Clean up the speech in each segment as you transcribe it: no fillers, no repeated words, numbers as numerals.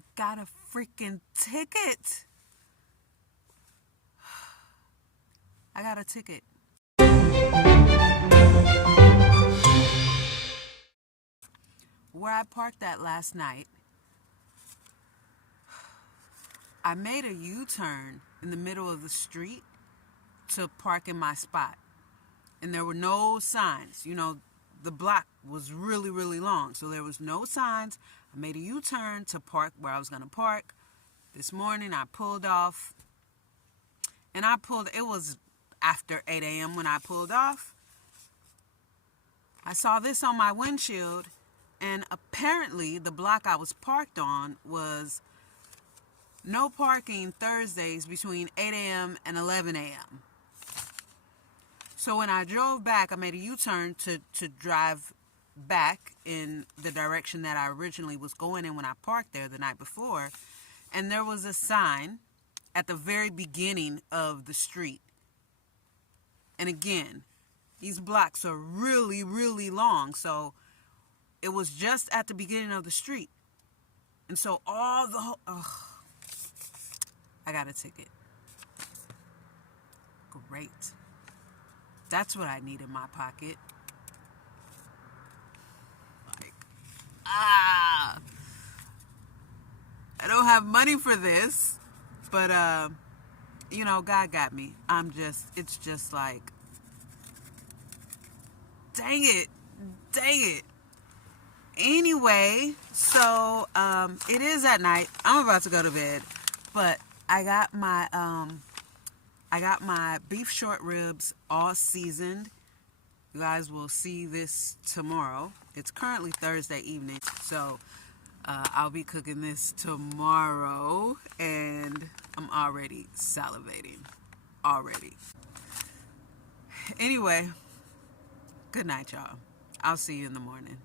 I got a freaking ticket. I got a ticket. Where I parked at last night, I made a U-turn in the middle of the street to park in my spot. And there were no signs. You know, the block was really, really long. So there was no signs. I made a U-turn to park where I was going to park. This morning I pulled off. And it was after 8 a.m. when I pulled off. I saw this on my windshield. And apparently the block I was parked on was no parking Thursdays between 8 a.m. and 11 a.m. So when I drove back, I made a U-turn to drive back in the direction that I originally was going in when I parked there the night before. And there was a sign at the very beginning of the street. And again, these blocks are really, really long. So it was just at the beginning of the street. And so I got a ticket. Great. That's what I need in my pocket. Like, I don't have money for this, but, you know, God got me. It's just like, dang it. Anyway, so, it is at night. I'm about to go to bed, but I got my beef short ribs all seasoned. You guys will see this tomorrow. It's currently Thursday evening, so I'll be cooking this tomorrow, and I'm already salivating. Already. Anyway, good night, y'all. I'll see you in the morning.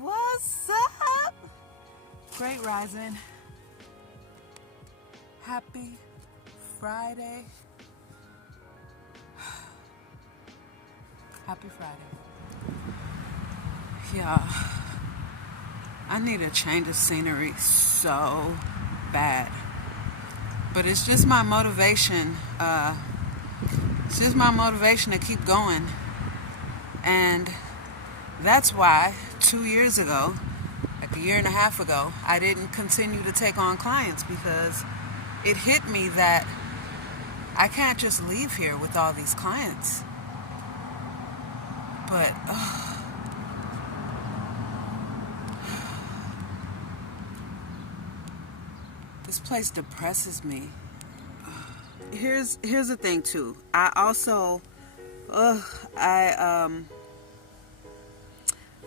What's up? Great rising. Happy Friday. Happy Friday. Yeah, I need a change of scenery so bad. But it's just my motivation. It's just my motivation to keep going. And that's why 2 years ago, like a year and a half ago, I didn't continue to take on clients, because it hit me that I can't just leave here with all these clients. But this place depresses me. Here's the thing too. I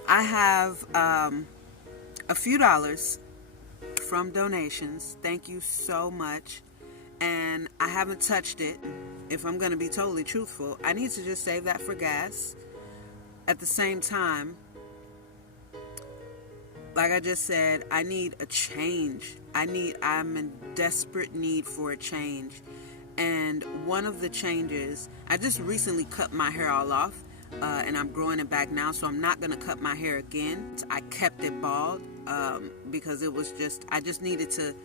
I have a few dollars from donations. Thank you so much. And I haven't touched it. If I'm going to be totally truthful, I need to just save that for gas. At the same time, like I just said, I need a change. I'm in desperate need for a change. And one of the changes, I just recently cut my hair all off, and I'm growing it back now, so I'm not going to cut my hair again. I kept it bald because it was I just needed to.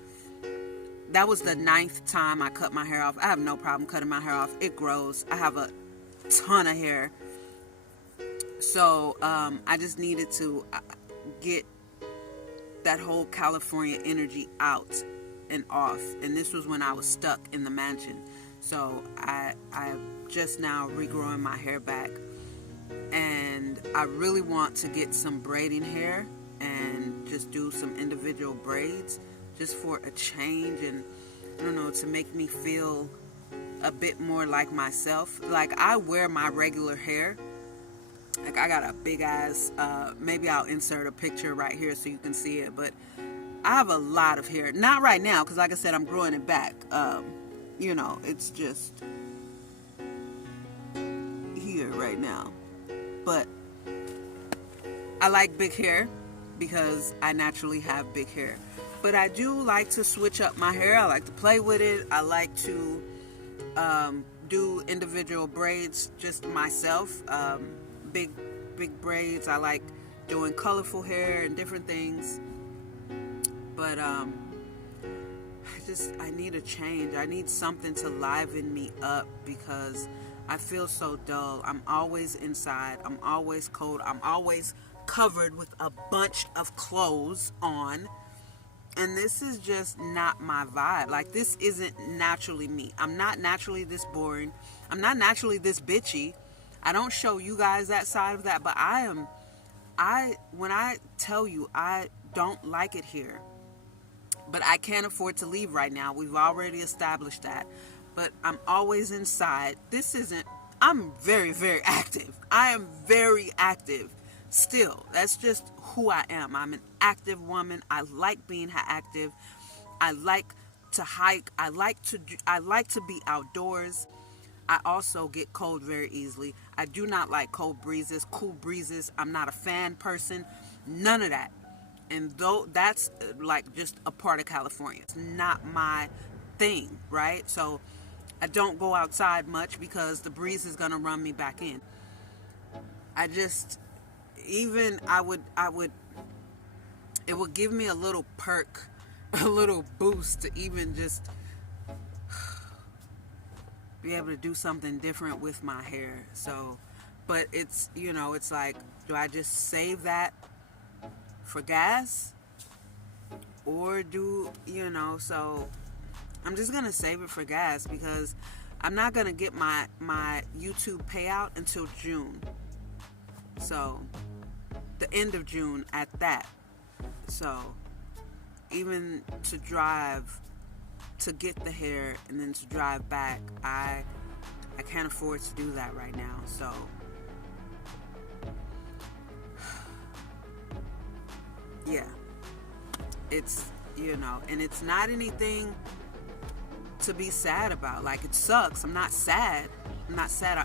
That was the 9th time I cut my hair off. I have no problem cutting my hair off. It grows. I have a ton of hair. So I just needed to get that whole California energy out and off. And this was when I was stuck in the mansion. So I'm just now regrowing my hair back. And I really want to get some braiding hair and just do some individual braids just for a change, and I don't know, to make me feel a bit more like myself. Like, I wear my regular hair. Like, I got a big ass, maybe I'll insert a picture right here so you can see it, but I have a lot of hair. Not right now, because like I said, I'm growing it back. It's just here right now. But I like big hair because I naturally have big hair. But I do like to switch up my hair. I like to play with it. I like to do individual braids just myself. Big braids. I like doing colorful hair and different things. But I need a change. I need something to liven me up because I feel so dull. I'm always inside. I'm always cold. I'm always covered with a bunch of clothes on. And this is just not my vibe. Like, this isn't naturally me. I'm not naturally this boring. I'm not naturally this bitchy. I don't show you guys that side of that, but when I tell you I don't like it here, but I can't afford to leave right now. We've already established that. But I'm always inside. I'm very, very active. I am very active still. That's just who I am. I'm an active woman. I like being active. I like to hike. I like to be outdoors. I also get cold very easily. I do not like cold breezes, cool breezes. I'm not a fan person. None of that. And though that's like just a part of California, it's not my thing, right? So I don't go outside much because the breeze is gonna run me back in. It would give me a little perk, a little boost to even just be able to do something different with my hair. So, but it's like, do I just save that for gas? Or so I'm just going to save it for gas because I'm not going to get my YouTube payout until June. So, the end of June at that. So, even to drive to get the hair and then to drive back, I can't afford to do that right now. So, yeah. It's, and it's not anything to be sad about. Like, it sucks. I'm not sad.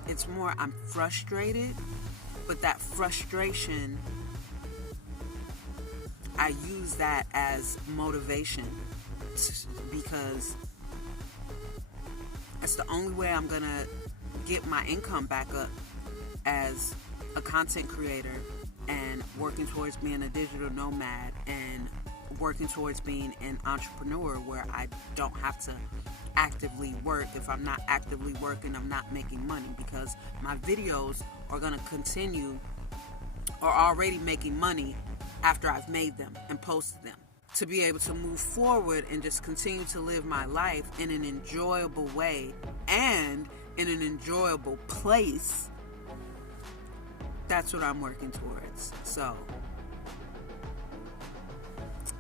It's more I'm frustrated. But that frustration, I use that as motivation because that's the only way I'm gonna get my income back up as a content creator and working towards being a digital nomad and working towards being an entrepreneur where I don't have to actively work. If I'm not actively working, I'm not making money because my videos are going to continue or already making money after I've made them and posted them. To be able to move forward and just continue to live my life in an enjoyable way and in an enjoyable place, that's what I'm working towards. So,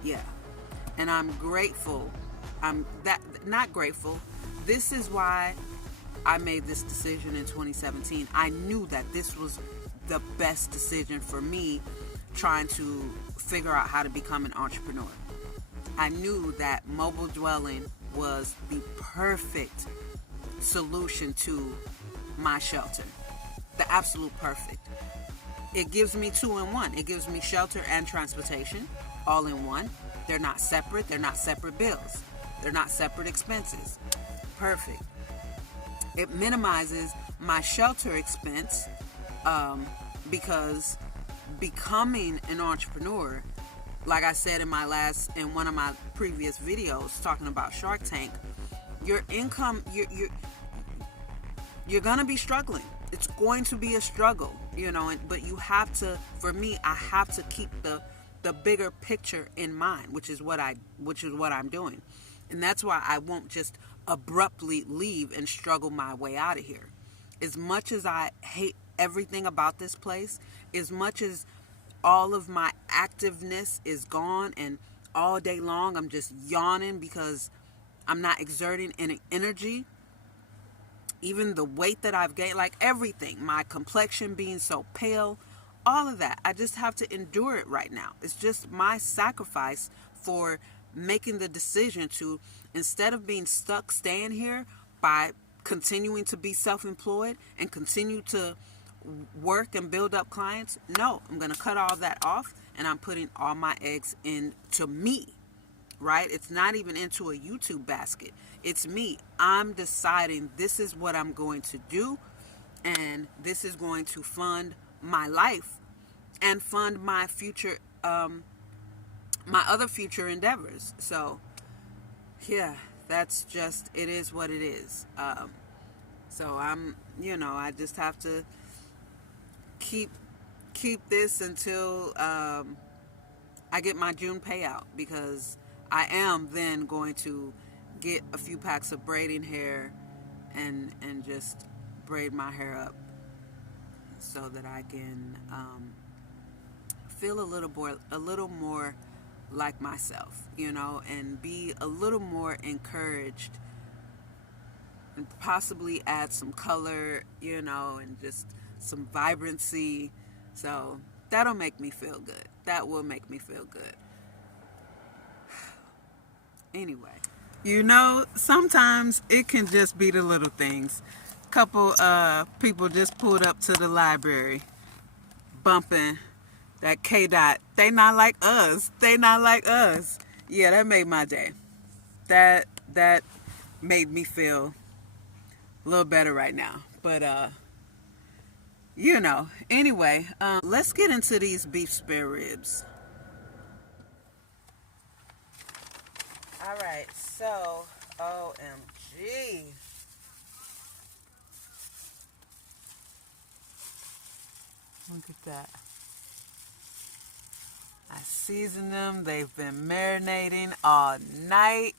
yeah. And I'm grateful. Not grateful. This is why I made this decision in 2017. I knew that this was the best decision for me trying to figure out how to become an entrepreneur. I knew that mobile dwelling was the perfect solution to my shelter. The absolute perfect. It gives me 2 in 1. It gives me shelter and transportation all in one. They're not separate. They're not separate bills. They're not separate expenses. Perfect. It minimizes my shelter expense because becoming an entrepreneur, like I said in one of my previous videos talking about Shark Tank, your income, you're gonna be struggling. It's going to be a struggle, but you have to, for me, I have to keep the bigger picture in mind, which is what I'm doing. And that's why I won't just abruptly leave and struggle my way out of here. As much as I hate everything about this place, as much as all of my activeness is gone and all day long I'm just yawning because I'm not exerting any energy, even the weight that I've gained, like everything, my complexion being so pale, all of that, I just have to endure it right now. It's just my sacrifice for making the decision to, instead of being stuck staying here by continuing to be self-employed and continue to work and build up clients, no, I'm going to cut all that off and I'm putting all my eggs into me, right? It's not even into a YouTube basket. It's me. I'm deciding this is what I'm going to do, and this is going to fund my life and fund my future, my other future endeavors. So yeah, that's just, it is what it is. So I'm, I just have to keep this until I get my June payout, because I am then going to get a few packs of braiding hair and just braid my hair up so that I can feel a little more like myself, and be a little more encouraged, and possibly add some color, and just some vibrancy. So that'll make me feel good. That will make me feel good. Anyway, sometimes it can just be the little things. Couple people just pulled up to the library bumping that K-Dot. They not like us. Yeah, that made my day. That made me feel a little better right now. But anyway, let's get into these beef spare ribs. All right, so OMG. Look at that. I seasoned them. They've been marinating all night.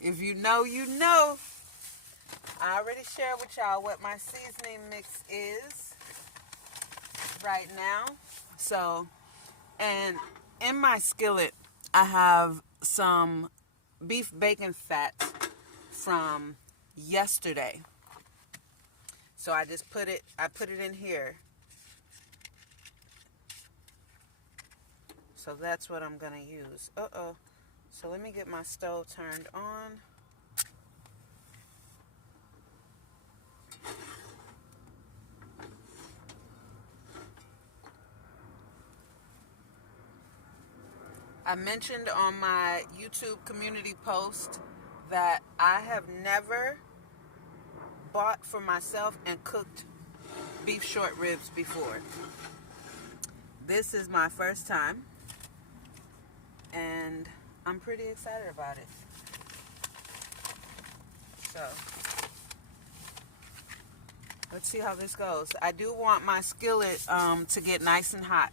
If you know, you know. I already shared with y'all what my seasoning mix is right now. So, and in my skillet, I have some beef bacon fat from yesterday. So I put it in here. So that's what I'm going to use. So let me get my stove turned on. I mentioned on my YouTube community post that I have never bought for myself and cooked beef short ribs before. This is my first time, and I'm pretty excited about it. So let's see how this goes. I do want my skillet to get nice and hot.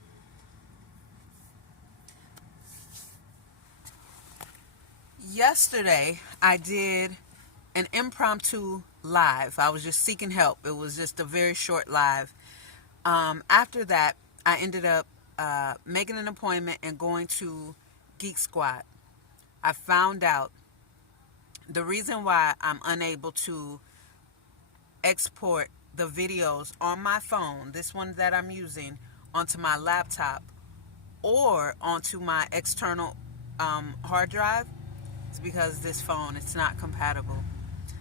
Yesterday, I did an impromptu live. I was just seeking help. It was just a very short live. After that, I ended up making an appointment and going to Geek Squad. I found out the reason why I'm unable to export the videos on my phone, this one that I'm using, onto my laptop or onto my external hard drive, it's because this phone, it's not compatible.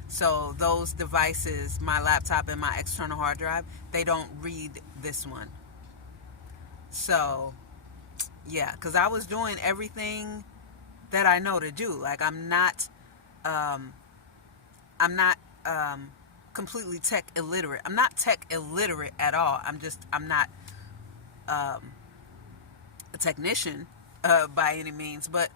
So those devices, my laptop and my external hard drive, they don't read this one. So yeah, because I was doing everything that I know to do. Like I'm not completely tech illiterate. I'm not tech illiterate at all. I'm not a technician by any means, but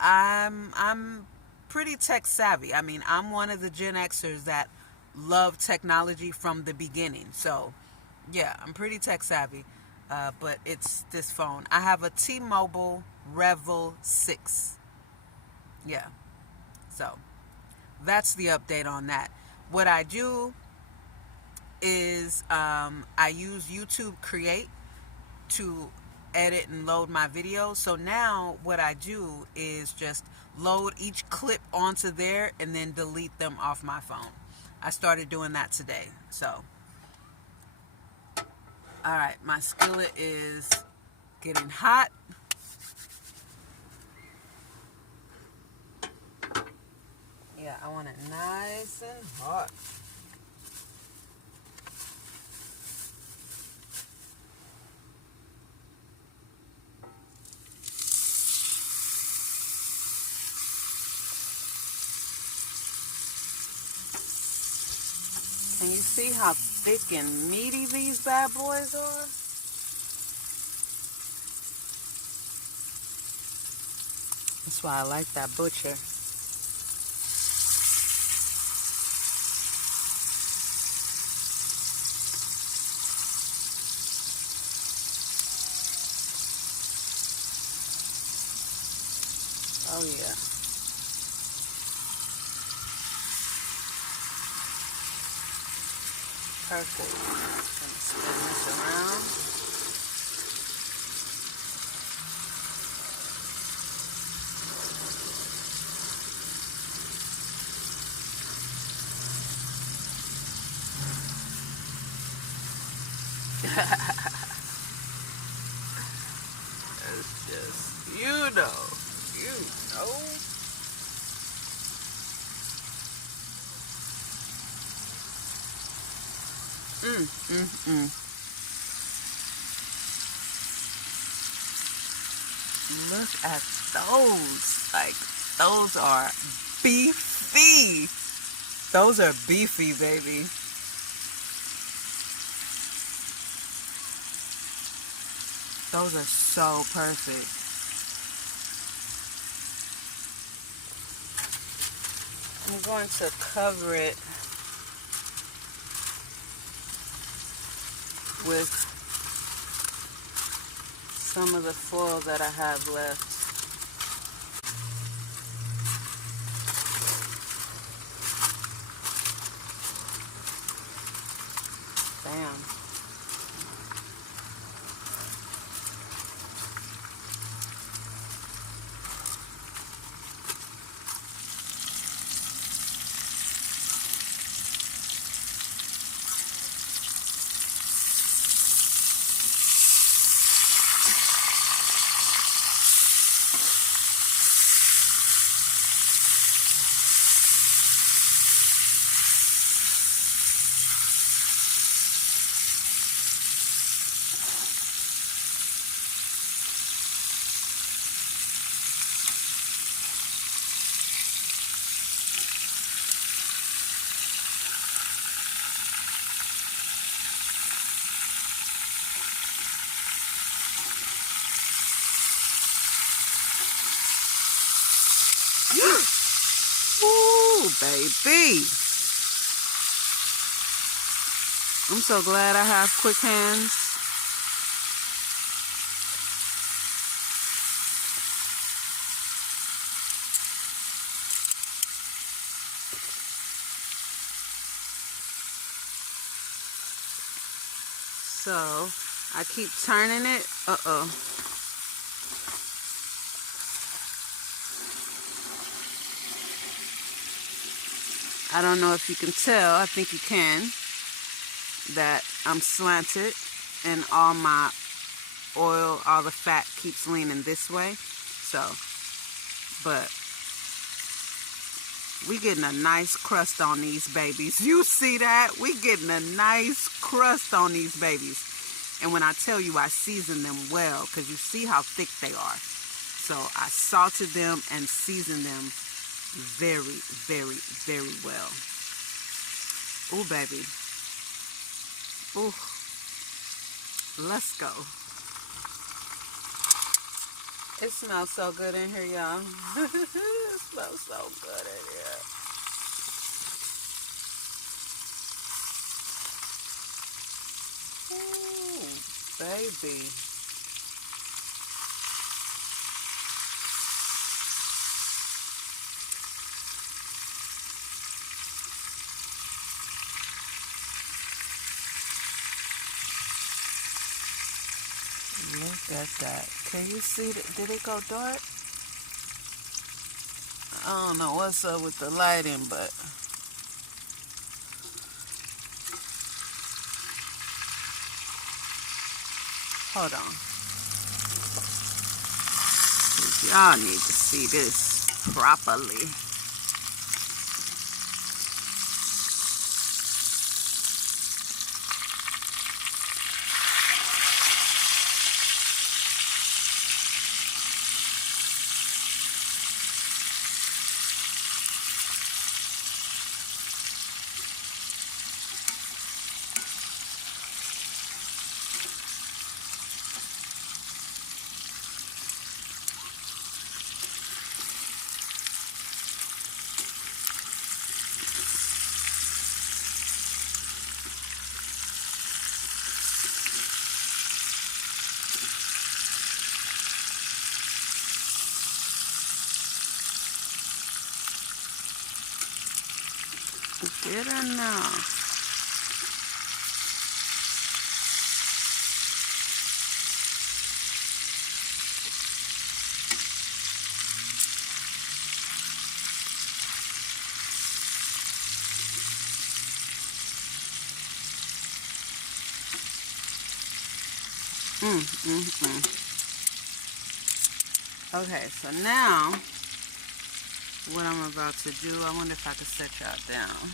I'm pretty tech savvy. I mean, I'm one of the Gen Xers that love technology from the beginning. So yeah, I'm pretty tech savvy. But it's this phone. I have a T-Mobile Revel 6. Yeah. So that's the update on that. What I do is I use YouTube Create to edit and load my videos. So now what I do is just load each clip onto there and then delete them off my phone. I started doing that today. So alright, my skillet is getting hot. Yeah, I want it nice and hot. Can you see how thick and meaty these bad boys are? That's why I like that butcher. Oh yeah. Perfect. I'm gonna spin this around. It's just, you know. Look at those. Like, those are beefy. Those are beefy, baby. Those are so perfect. I'm going to cover it with some of the foil that I have left. Bam. Ooh, baby. I'm so glad I have quick hands. So, I keep turning it. Uh-oh. I don't know if you can tell. I think you can. that I'm slanted and all my oil, all the fat keeps leaning this way. So, but we getting a nice crust on these babies. You see that? We getting a nice crust on these babies. And when I tell you I season them well, because you see how thick they are. So I salted them and seasoned them very, very, very well. Ooh, baby. Ooh. Let's go. It smells so good in here, y'all. It smells so good in here. Ooh, baby. Look at that. Can you see that? Did it go dark? I don't know what's up with the lighting, but hold on. Y'all need to see this properly. Good enough. Okay, so now what I'm about to do, I wonder if I can set y'all down.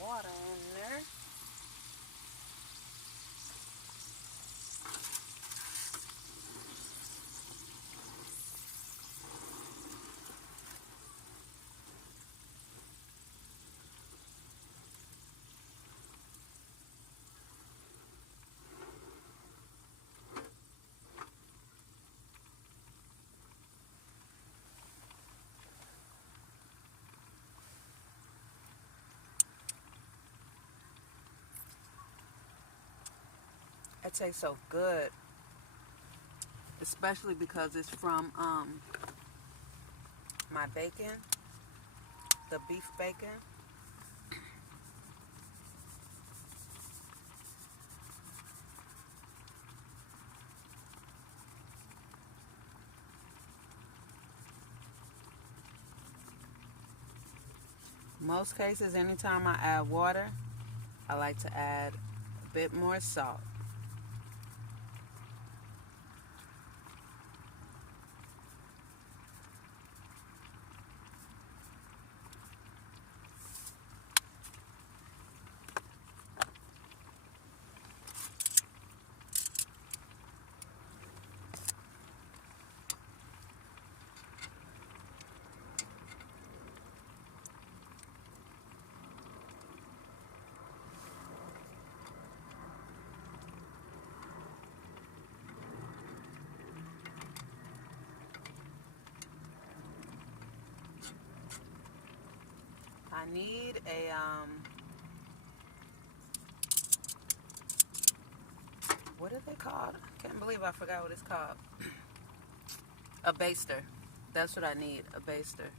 Water in there. It tastes so good, especially because it's from my bacon, the beef bacon. Most cases, anytime I add water, I like to add a bit more salt. I need a what are they called? I can't believe I forgot what it's called. A baster. That's what I need, a baster.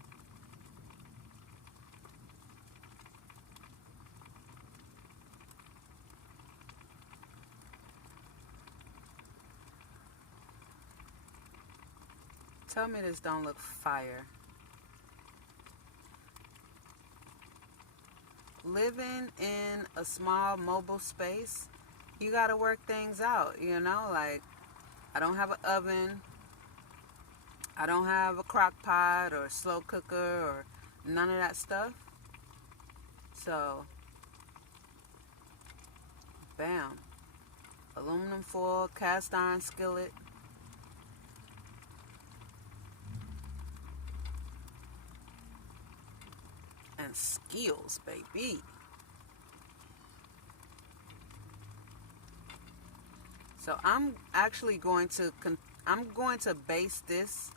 Tell me this don't look fire. Living in a small mobile space, you gotta work things out, you know? Like, I don't have an oven. I don't have a crock pot or a slow cooker or none of that stuff. So, bam. Aluminum foil, cast iron skillet. And skills, baby. So I'm actually going to baste this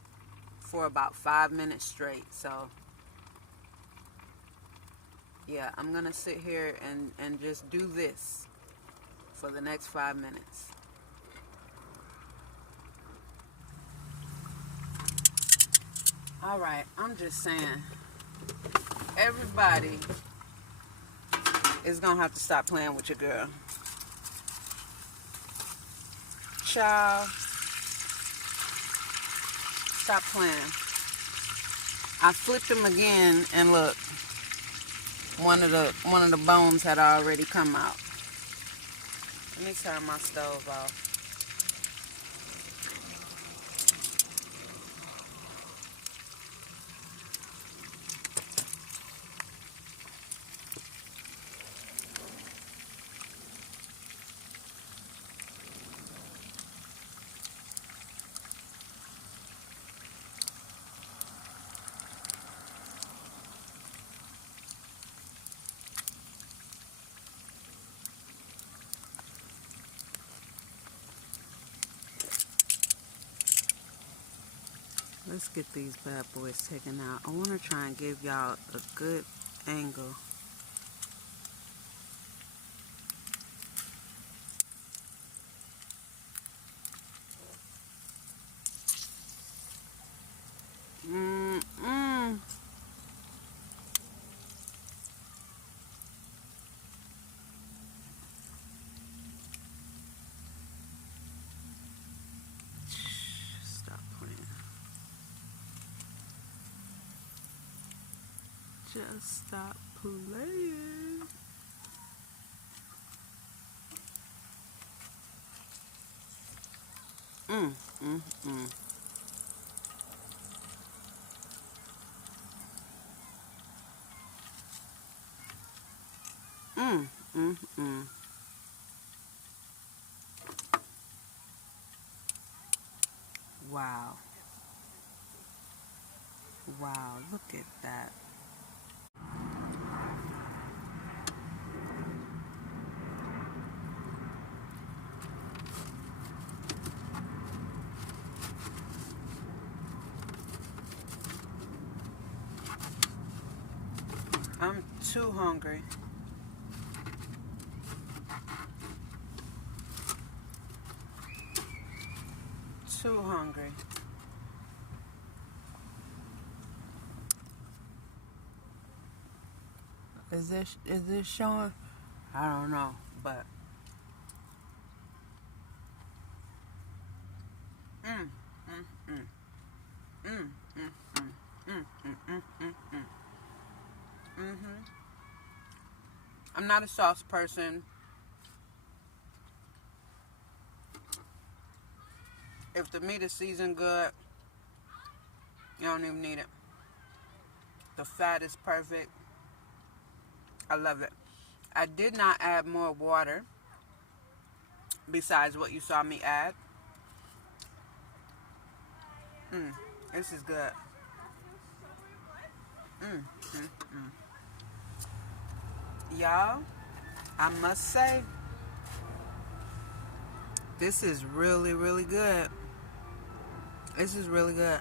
for about 5 minutes straight. So yeah, I'm gonna sit here and just do this for the next 5 minutes. All right, I'm just saying, everybody is gonna have to stop playing with your girl. Child, stop playing. I flipped them again, and look, one of the bones had already come out. Let me turn my stove off. Let's get these bad boys taken out. I want to try and give y'all a good angle. Stop playing. Just stop playing. Wow. Wow, look at that. I'm too hungry. Too hungry. Is this showing? I don't know, but I'm not a sauce person. If the meat is seasoned good, you don't even need it. The fat is perfect. I love it. I did not add more water besides what you saw me add. This is good. Y'all, I must say, this is really, really good. This is really good.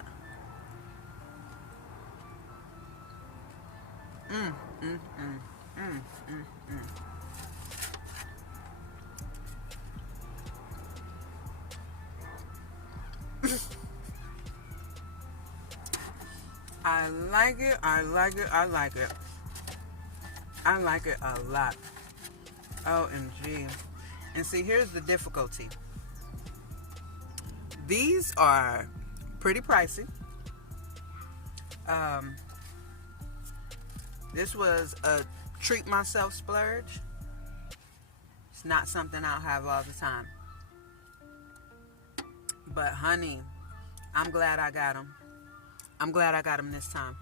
I like it. I like it. I like it. I like it a lot. OMG. And see, here's the difficulty. These are pretty pricey. This was a treat myself splurge. It's not something I'll have all the time. But honey, I'm glad I got them. I'm glad I got them this time.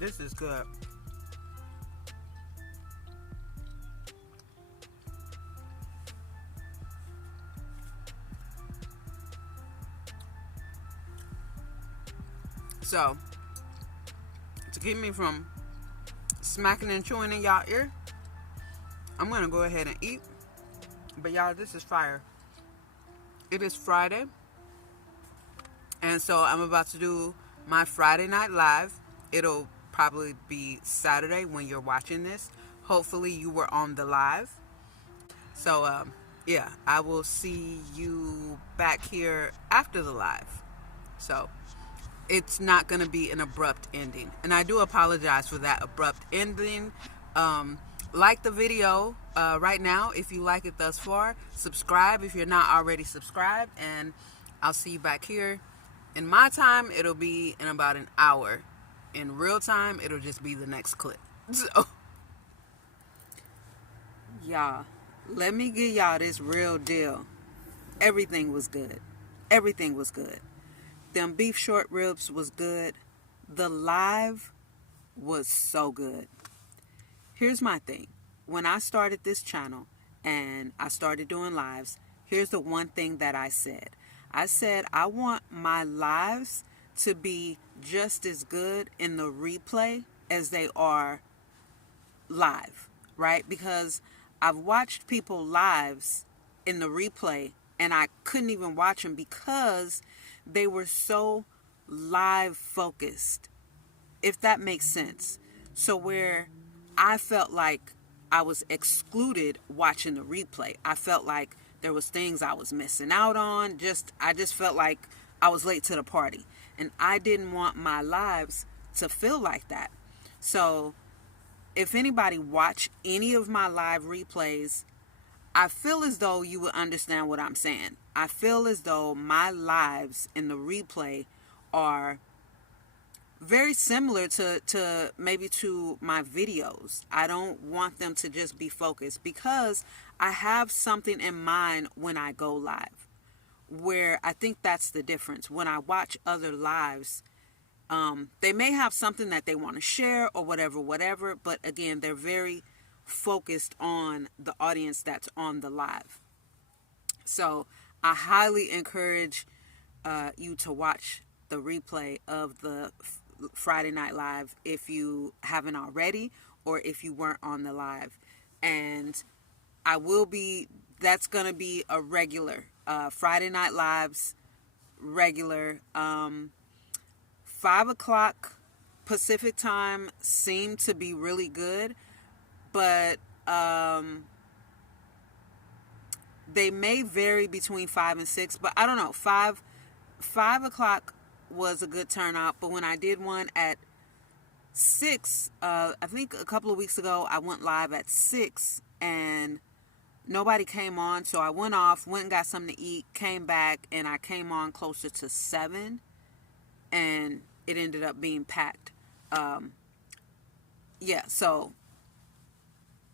This is good. So, to keep me from smacking and chewing in y'all ear, I'm gonna go ahead and eat. But y'all, this is fire. It is Friday, and so I'm about to do my Friday night live. It'll probably be Saturday when you're watching this. Hopefully you were on the live. So yeah, I will see you back here after the live. So it's not going to be an abrupt ending, and I do apologize for that abrupt ending. Like the video right now if you like it thus far. Subscribe if you're not already subscribed, and I'll see you back here. In my time, it'll be in about an hour. In real time, it'll just be the next clip. So, y'all, let me give y'all this real deal. Everything was good. Everything was good. Them beef short ribs was good. The live was so good. Here's my thing. When I started this channel and I started doing lives, here's the one thing that I said. I said I want my lives to be just as good in the replay as they are live, right? Because I've watched people lives in the replay and I couldn't even watch them because they were so live focused, if that makes sense. So where I felt like I was excluded watching the replay. I felt like there was things I was missing out on. I just felt like I was late to the party. And I didn't want my lives to feel like that. So if anybody watch any of my live replays, I feel as though you would understand what I'm saying. I feel as though my lives in the replay are very similar to maybe to my videos. I don't want them to just be focused because I have something in mind when I go live, where I think that's the difference. When I watch other lives, they may have something that they want to share or whatever, but again, they're very focused on the audience that's on the live. So I highly encourage you to watch the replay of the Friday Night Live if you haven't already, or if you weren't on the live. And that's going to be a regular Friday Night Lives, regular 5 o'clock Pacific time seemed to be really good, but they may vary between 5 and 6, but I don't know. 5 o'clock was a good turnout, but when I did one at 6, I think a couple of weeks ago, I went live at 6 and nobody came on, so I went off, went and got something to eat, came back, and I came on closer to 7, and it ended up being packed. Yeah, so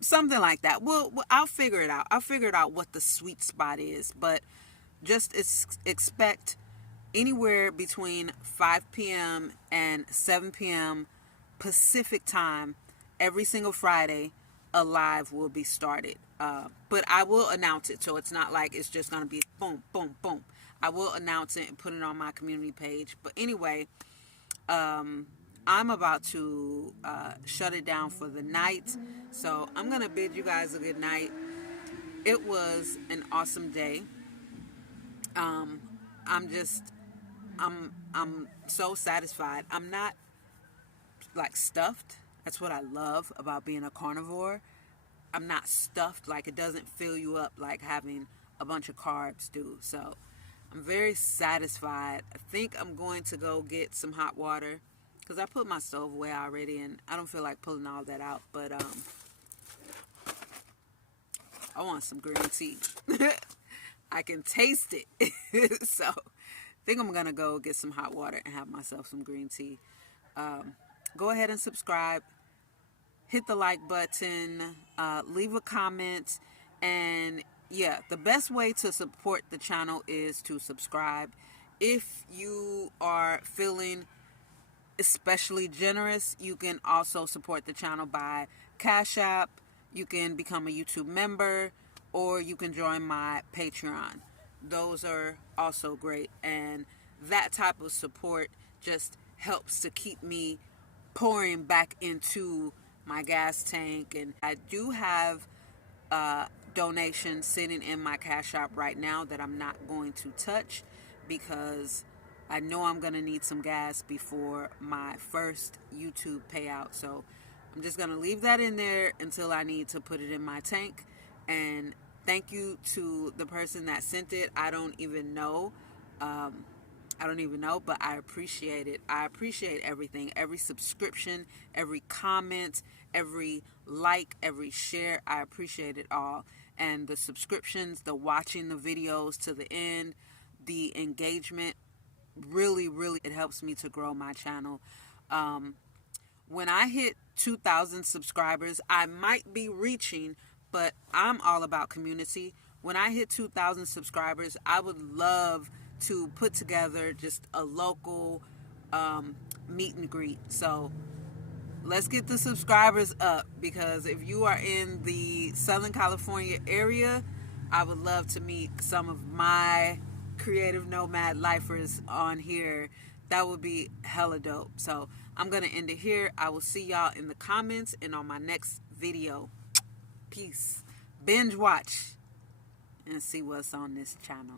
something like that. Well, I'll figure it out. I'll figure out what the sweet spot is, but just expect anywhere between 5 p.m. and 7 p.m. Pacific time every single Friday, a live will be started. But I will announce it, so it's not like it's just going to be boom, boom, boom. I will announce it and put it on my community page. But anyway, I'm about to shut it down for the night. So I'm going to bid you guys a good night. It was an awesome day. I'm so satisfied. I'm not like stuffed. That's what I love about being a carnivore. I'm not stuffed. Like, it doesn't fill you up like having a bunch of carbs do. So I'm very satisfied. I think I'm going to go get some hot water because I put my stove away already and I don't feel like pulling all that out. But I want some green tea. I can taste it. So I think I'm going to go get some hot water and have myself some green tea. Go ahead and subscribe. Hit the like button. Leave a comment. And yeah, the best way to support the channel is to subscribe. If you are feeling especially generous, you can also support the channel by Cash App. You can become a YouTube member, or you can join my Patreon. Those are also great, and that type of support just helps to keep me pouring back into my gas tank. And I do have donations sitting in my Cash App right now that I'm not going to touch because I know I'm going to need some gas before my first YouTube payout. So I'm just going to leave that in there until I need to put it in my tank. And thank you to the person that sent it. I don't even know, but I appreciate it. I appreciate everything, every subscription, every comment, every like, every share. I appreciate it all. And the subscriptions, the watching the videos to the end, the engagement, really, it helps me to grow my channel. When I hit 2,000 subscribers, I might be reaching, but I'm all about community. When I hit 2,000 subscribers, I would love to put together just a local meet and greet. So let's get the subscribers up, because if you are in the Southern California area, I would love to meet some of my creative nomad lifers on here. That would be hella dope. So I'm going to end it here. I will see y'all in the comments and on my next video. Peace. Binge watch and see what's on this channel.